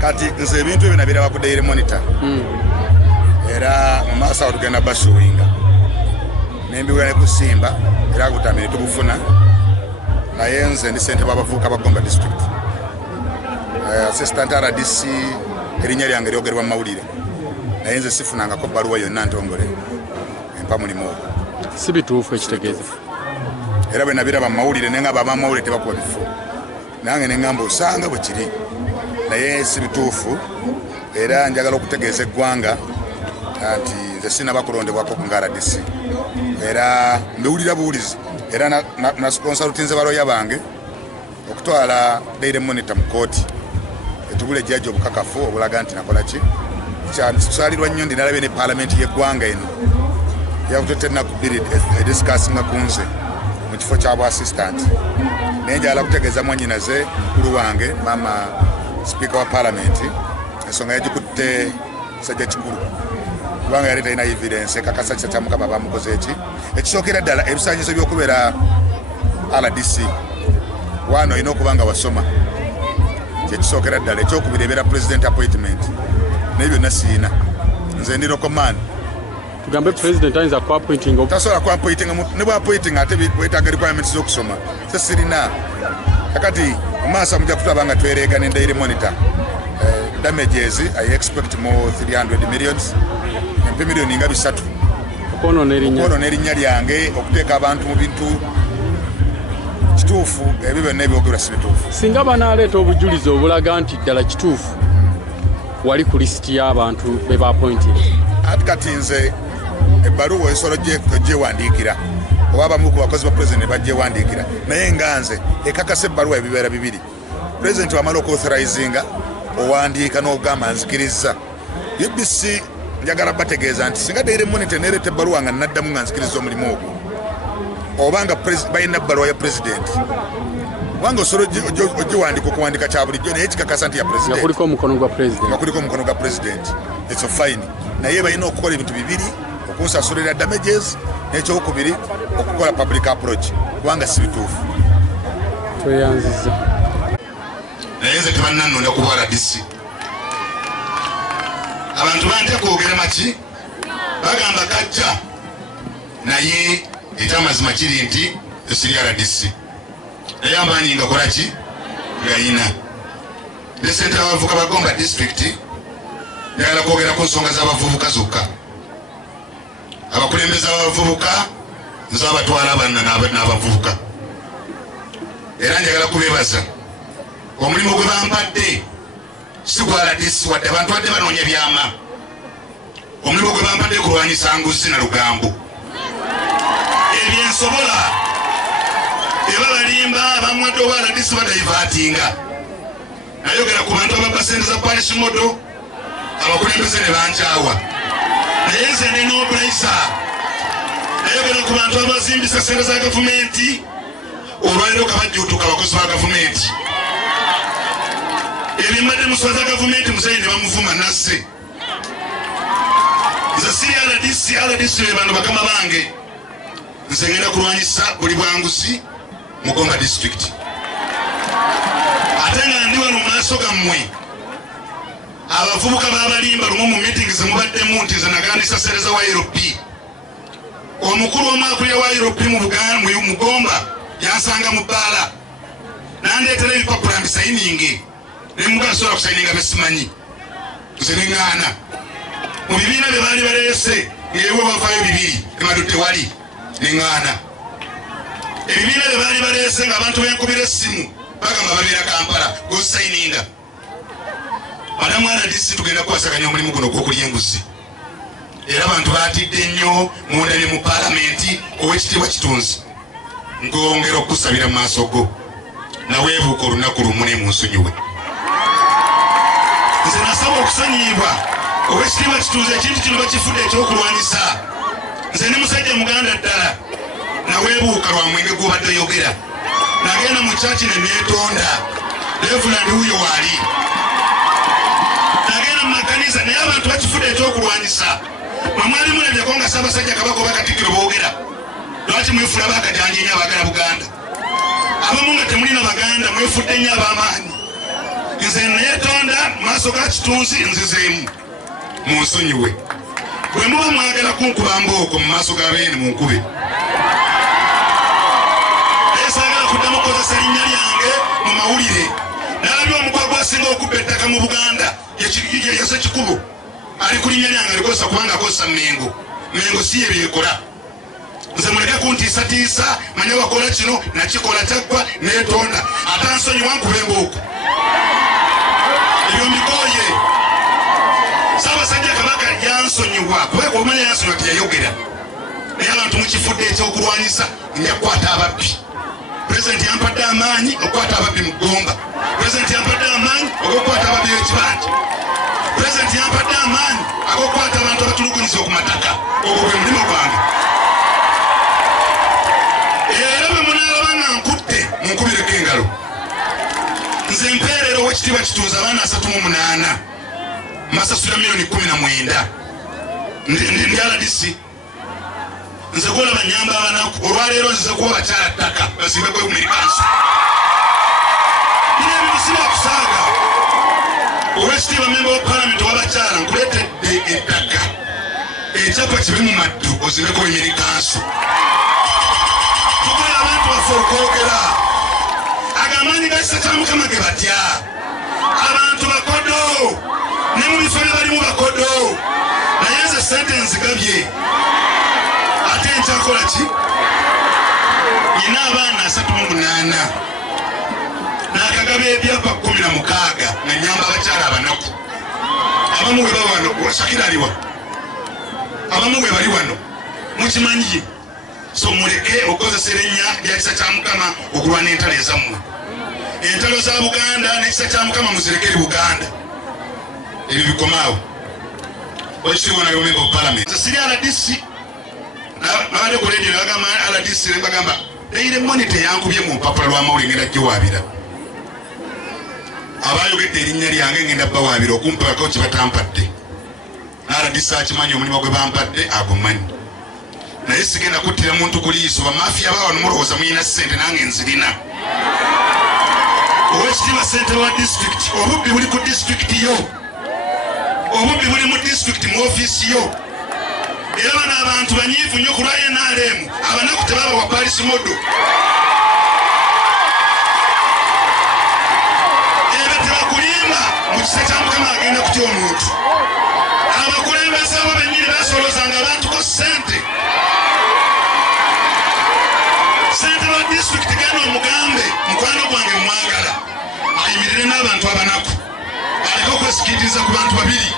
kati nze ebintu ebyo nabiraba ku Daily Monitor era mu maaso awo tugenda basuwinga nembiwera ne kusimba era kutamire tubufuna naye nze ndi ssentebe w'abavubuka ba Gomba district assistant RDC erinnya lyange lyogerwa mu mawulire naye nze sifunangako bbaluwa yonna ntongole empa mulimu ogwo si bituufu ekitegeeza era bwe nabiraba mu mawulire ne ngamba abamawulire tebakuba bifu nange ne ngamba osanga bwe kiri naye si bituufu era njagala okutegeeza eggwanga nti nze sinaba kulondebwako nga RDC era mbiwulira buwulizi era nasponsalutinze baloya bange okutwala Daily Monitor mu kooti etubula ejjajja obukakafu obulaga nti nakola ki kyasalirwa nnyo ndi nalabye ne paalamenti y'eggwanga eno yakutete ennaku bbiri edisikasinga ku nze mu kifo kyabwa assistant naye njagala kutegeeza mwannyinaze mukulu wange maama sipiika wa paalamenti ensonga yagikutte sajja kikulu kubanga yali talina evidence ekakasa kisa kya Mukama bamukoze eki ekisookera ddala ebisaanyizo by'okubeera RDC wano olina okuba nga wasoma kyekisookera ddala ekyokubiri ebeera president appointment naye byonna siina nze ndi command tugambe president ayinza ku appointing tasobola ku appointing ne bwa appointing ate wetaaga requirements z'okusoma se sirina kakati omaaso mujja kutulaba nga twereega ne Daily Monitor damages I expect more 300 millions empe miliyoni nga 3 okwonoona erinnya lyange okuteeka abantu mu bintu kituufu ebyo byonna ebyogerwa si bituufu singa banaaleeta obujulizi obulaga nti ddala kituufu wali ku lisiti y'abantu be baapointing ati kati nze ebbaluwa ensolo gyewandiikira oba abamu ku bakozi ba pulezidenti bagyewandiikira naye nga nze ekakasa ebbaluwa ebibeera bibiri pulezidenti wamala okuauthorizinga owandiika n'ogamba nzikiriza UBC njagala bategeeza nti singa Daily Monitor neereeta ebbaluwa nga naddamu nga nzikiriza omulimu ogwo obanga balina ebbaluwa ya pulezidenti kubanga osobola ogiwandiika okuwandika kya bulijjo naye kikakasa nti ya pulezidenti nga kuliko omukono gwa pulezidenti ekyo fine naye balina okukola ebintu bibiri okunsasulira damages n'ekyokubiri okukola public approach kubanga si bituufu tweyanziza naye nze tebannannonda ku RDC abantu bante kwogera maki bagamba kajja naye ekyamazima kiri nti esiri RDC naye amaanyi nga kola ki gayina ne ssentebe w'abavubuka ba Gomba district njagala kwogera ku nsonga z'abavubuka zokka abakulembeze b'abavubuka nze abatwala abanna n'abavubuka era njagala kubeebaza omulimu gwe bampadde si gwa RDC wadde abantu badde banoonya byama omulimu gwe bampadde kulwanyisa nguzi na lugambo ebyensobola eba balimba abamwadde oba RDC badaivatinga nayogera ku bantu ababba sente za parish modo abakulembeze ne bankyawa naye nze ne nobraisa nayogera ku bantu abazimbisa sente za gavumenti olwaliro kabajjuutuka abakozi ba gavumenti ebimbadde muswa za gavumenti musayi ne bamuvuma nasse nze siri RDC be bano bakama bange nze ngenda kulwanyisa buli bwanguzi mu Gomba district ate nga ndi wano mu maaso gammwe abavubuka b'abalimba lumu mu meeting zemubaddemu nti nze nagandisa sereza wa LP omukulu w'omwakulira wa LP mu Gomba yansanga mu bbaala nandeetera ebipapula mbisayininge nemuga nsobola kusayininga besimanyi nze neŋŋaana mu bibiina bye baali baleese ng'ewe bavaayo bibiri emadu tewali neŋŋaana ebibiina bye baali baleese ng'abantu benkubira essimu bagamba babeera Kampala gosayininga madamu RDC tugenda kukwasaganya omulimu guno gw'okulya enguzi era abantu baatidde nnyo munda ne mu paalamenti ow'ekitiibwa Kitunzi ngongera okusabira mu maaso go naweebuuka olunaku lumu ne munsonyiwe nze nasaba okusanyibwa ow'ekitiibwa Kitunzi ekintu kino bakifudde ekyokulwanyisa nze ne musajja muganda ddala naweebuuka lwa mwenge gw'obadde oyogera nagenda mu kyaki ne neetonda Reverend wuyo waali nagenda mu makanisa naye abantu bakifudde ekyokulwanyisa mwali mulabyeko nga Ssaabasajja Kabaka oba Katikkiro boogera lwaki mwefula bakajanja ennyo abaagala Buganda abamu nga temulina baganda mwefudde nnyo ab'amaanyi nze neetonda maaso maaso ga kitunzi nzizeemu munsonyiwe bwe muba mwagala kunkuba mbooko mu maaso g'abeene munkube saagala kuddamu kukozesa linnya lyange mu mawulire nalabye omugwa gwasinga okubba ettaka mu Buganda yase kikubo ali ku linnya lyange alikosa kubanga akozesa Mengo si ye byekola nze muleke kuntiisatiisa manye wakola kino nakikola kyaggwa neetonda ate nsonyiwa nkube mbooko ebyo mbikooye Ssaabasajja Kabaka yansonyiwa kubanga omanya yansonyiwa teyayogera naye abantu mukifudde ekyokulwanyisa nja kukwata ababbi President yampadde amaanyi okukwata ababbi mu Gomba President yampadde amaanyi okukwata ababbi b'ekibanja President yampadde amaanyi okukwata abantu abatulugunyisa ku mataka ogwo gwe mulimo gwange era bwe munaalaba nga nkutte munkubireko engalo nze mpeerera ow'ekitiibwa Kitunzi abaana 38 masasula $19,000 ndi RDC nze golaba nyamba abanaku olwaleero nzize kuba bakyala ttaka basimbe kwewumirikanso ine ebintu sibakusaaga owekitiibwa memba wa palamenti owabakyala nkuleetedde ettaka ekyapa kibe mu maddu ozibeko emirikanso tukola abantu baffe okwogera agamaanyi gakisa kya Mukama ge batya abantu bakodo ne mu bifo bye balimu bakodo naye nze sente nzigabye ate nkyakola ki nyina abaana 38 n'akagaba ebyapa 16 nga nyamba abakyala abanaku abamu bwe baba wano Shakira aliwa abamu bwe bali wano mukimanyi so muleke okukozesa erinnya lya kisa kya Mukama okulwana entalo ezammwe entalo za Buganda n'ekisa kya Mukama muzirekere Buganda ebyo bikomaawo Oekitiibwa nayo member of parliament siri RDC nabadde ku leediyo nabagamba RDC ne mbagamba Daily Monitor yankubye mu mpapula lw'amawulire ngenda giwaabira abayogedde erinnya lyange ngenda bawaabira okumpako kye batampadde RDC akimanyi omulimu gwe bampadde agumanyi naye sigenda kuttira muntu ku liiso bamafiya bawano mulowooza muyina ssente nange nzirina Oweekitiibwa ssentebe wa disitulikiti obubbi buli ku disitulikiti yo obubbi buli mu disitulikiti mu ofiisi yo era bano abantu banyiivu nnyo ku lwa NRM abanaku tebaba wa Paris Modo era tebakulimba mu kisa kya Mukama agenda kutya omuntu abakulembeze abo bennyini basolozanga abantu ko ssente wa disitulikiti gana omugambe mukwano gwange mwagala ayimirire n'abantu abanaku aleke okwesikiriza ku bantu babiri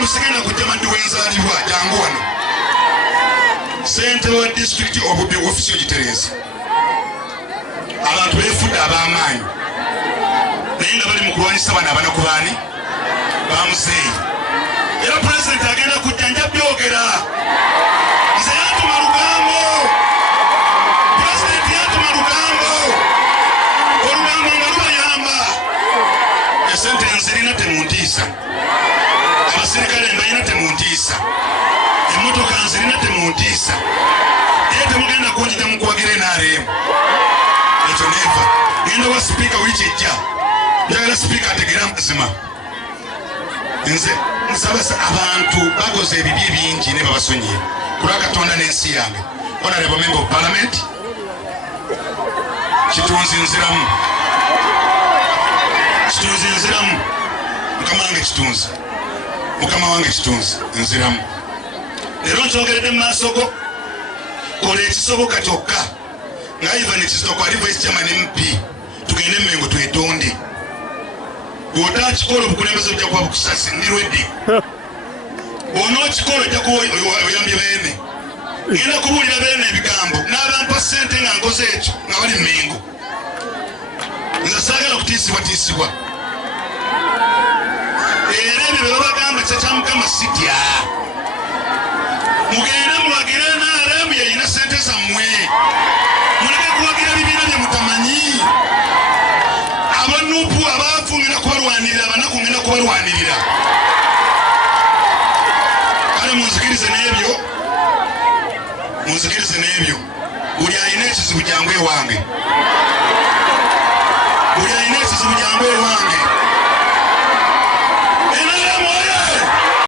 musigenda kujja maddu wenzaalibwa jangu wano ssentebe wa disitulikiti obubbi ofisi ogitereza abantu beefudde ab'amaanyi naye nga bali mu kulwanyisa bano abanaku baani bamuzeeyi era pulezidenti agenda kujja nja byogera nze yatuma lugambo pulezidenti yatuma lugambo olugambo nga lubayamba esente nzirina temuntiisa abasirikale mbalina temuntiisa emmotoka nzirina temuntiisa naye temugenda kunjija mu kuwagira NRM ekyo neeva ngenda wa sipiika wiiki ejja njagala sipiika ategeera mazima nze nsabasa abantu bakoze ebibi bingi ne babasonyiye ku lwa Katonda n'ensi yange honorable member of parliament Kitunzi nziramu mukama wange Kitunzi nziramu leero nkyogeredde mu maaso go kola ekisoboka kyokka nga Ivan Kizito ali vice chairman MP tugende Mengo twetonde bw'otaakikola obukulembeze bujja kuba bukusasi ndi ready bw'onookikola ojja kuba oyambye beene ngenda kubuulira beene ebigambo n'abampa ssente nga nkoze ekyo nga bali Mengo nze saagala kutiisibwatiisibwa era ebyo bye babagamba kisa kya Mukama sitya mugende muwagire NRM yeyina ssente zammwe muleke kuwagira bibiina bye mutamanyi abanupu abaavu ngenda kubalwanirira abanaku ngenda kubalwanirira kale munzikirize n'ebyo buli alina ekizibu jangu ewange buli alina ewange